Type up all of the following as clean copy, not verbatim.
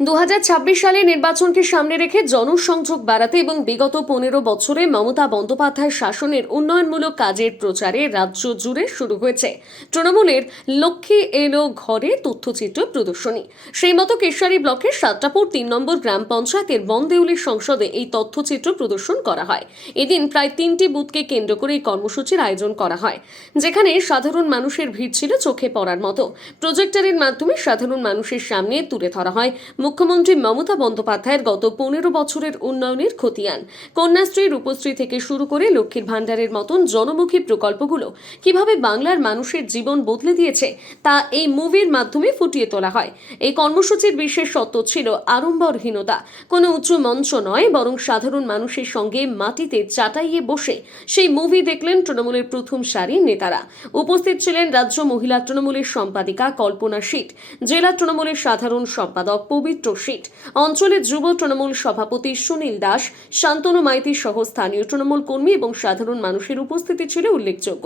2026 সালে নির্বাচনকে সামনে রেখে জনসংযোগ বাড়াতে এবং বিগত 15 বছরে মমতা বন্দ্যোপাধ্যায় শাসনের উন্নয়নমূলক কাজের প্রচারে রাজ্য জুড়ে শুরু হয়েছে তৃণমূলের লক্ষ্মী এলো ঘরে তথ্যচিত্র প্রদর্শনী। সেই মতো কেশারী ব্লকের সাতটাপুর 3 নম্বর গ্রাম পঞ্চায়েতের বনদেউলি সংসদে এই তথ্যচিত্র প্রদর্শন করা হয়। এদিন প্রায় 3টি বুথকে কেন্দ্র করে এই কর্মসূচির আয়োজন করা হয়, যেখানে সাধারণ মানুষের ভিড় ছিল চোখে পড়ার মতো। প্রজেক্টরের মাধ্যমে সাধারণ মানুষের সামনে তুলে ধরা হয় মুখ্যমন্ত্রী মমতা বন্দ্যোপাধ্যায়ের গত 15 বছরের উন্নয়নের খতিয়ান। কন্যাশ্রী, রূপশ্রী থেকে শুরু করে লক্ষ্মীর ভাণ্ডারের মতন জনমুখী প্রকল্পগুলো কিভাবে বাংলার মানুষের জীবন বদলে দিয়েছে তা এই মুভির মাধ্যমে ফুটিয়ে তোলা হয়। এই কর্মসূচির বিশেষত্ব ছিল আড়ম্বরহীনতা। কোনো উঁচু মঞ্চ নয়, বরং সাধারণ মানুষের সঙ্গে মাটিতে চাটাইয়ে বসে সেই মুভি দেখলেন তৃণমূলের প্রথম সারির নেতারা। উপস্থিত ছিলেন রাজ্য মহিলা তৃণমূলের সম্পাদিকা কল্পনা শীত, জেলা তৃণমূলের সাধারণ সম্পাদক পবিত্র শীত, অঞ্চলের যুব তৃণমূল সভাপতি সুনীল দাস, শান্তনু মাইতি সহ স্থানীয় তৃণমূল কর্মী এবং সাধারণ মানুষের উপস্থিতি ছিল উল্লেখযোগ্য।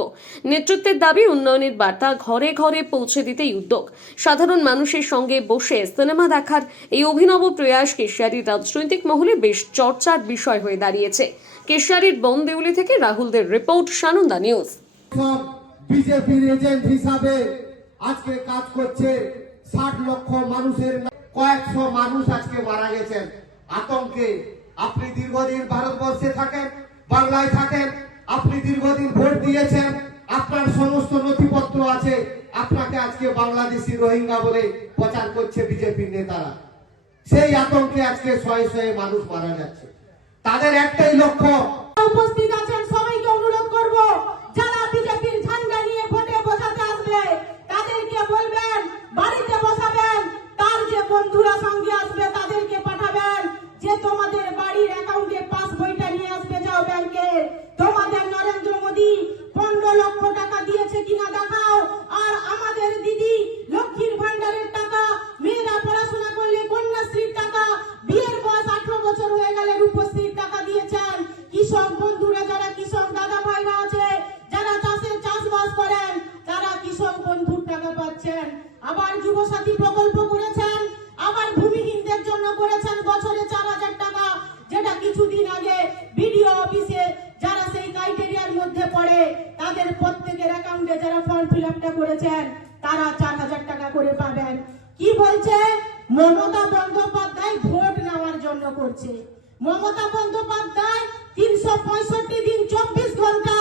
নেতৃত্বের দাবি, উন্নয়নের বার্তা ঘরে ঘরে পৌঁছে দিতেই উদ্যোগ। সাধারণ মানুষের সঙ্গে বসে সিনেমা দেখার এই অভিনব প্রয়াস কেশিয়ারির রাজনৈতিক মহলে বেশ চর্চার বিষয় হয়ে দাঁড়িয়েছে। কেশিয়ারির বনদেউলি থেকে রাহুলদের রিপোর্ট, সানন্দা নিউজ। বিজেপির এজেন্ট হিসাবে আজকে কাজ করছে। 60 লক্ষ মানুষের কয়েকশো মানুষ আজকে মারা গেছেন আতঙ্কে। আপনি দীর্ঘদিন ভারতবর্ষে থাকেন, বাংলায় থাকেন, আপনি দীর্ঘদিন ভোট দিয়েছেন, আপনার সমস্ত নথিপত্র আছে, আপনাকে আজকে বাংলাদেশি রোহিঙ্গা বলে প্রচার করছে বিজেপির নেতারা। সেই আতঙ্কে আজকে শয়ে শয়ে মানুষ মারা যাচ্ছে। তাদের একটাই লক্ষ্য। উপস্থিত আছেন সবাইকে অনুরোধ করব, যারা বিজেপির ঝান্ডা নিয়ে ভোটে বসাতে আসবে তাদেরকে বলবেন বাড়িতে বসাবেন, তার যে বন্ধুরা সঙ্গে আসবে তাদেরকে পাঠাবেন যে তোমাদের বাড়ির অ্যাকাউন্টে পাস বইটা নিয়ে আসবে, যাও ব্যাংকে। তোমাদের নরেন্দ্র মোদী 15 লক্ষ টাকা দিয়েছে কিনা দেখাও। আর আমাদের দিদি লক্ষ্মীর ভান্ডারের টাকা, মেয়েরা পড়াশোনা করলে কন্যাশ্রীর টাকা, বিয়ের বয়স 18 বছর হয়ে গেলে রূপশ্রীর টাকা দিয়েছেন। কৃষক বন্ধুরা, যারা কৃষক দাদা ভাইরা আছে, যারা চাষবাস করেন, তারা কৃষক বন্ধুর টাকা পাচ্ছেন। আবার যুবসাথী প্রকল্প করেছেন, আবার ভূমিহীনদের জন্য করেছেন বছরে 4000 টাকা, যেটা কিছুদিন আগে বিডিও অফিসে যারা সেই ক্রাইটেরিয়ার মধ্যে পড়ে তাদের প্রত্যেকের অ্যাকাউন্টে যারা ফর্ম ফিল আপটা করেছেন তারা 4000 টাকা করে পাবেন। কি বলছে? মমতা বন্দ্যোপাধ্যায় ভোট নেওয়ার জন্য করছে। মমতা বন্দ্যোপাধ্যায় 365 দিন 24 ঘন্টা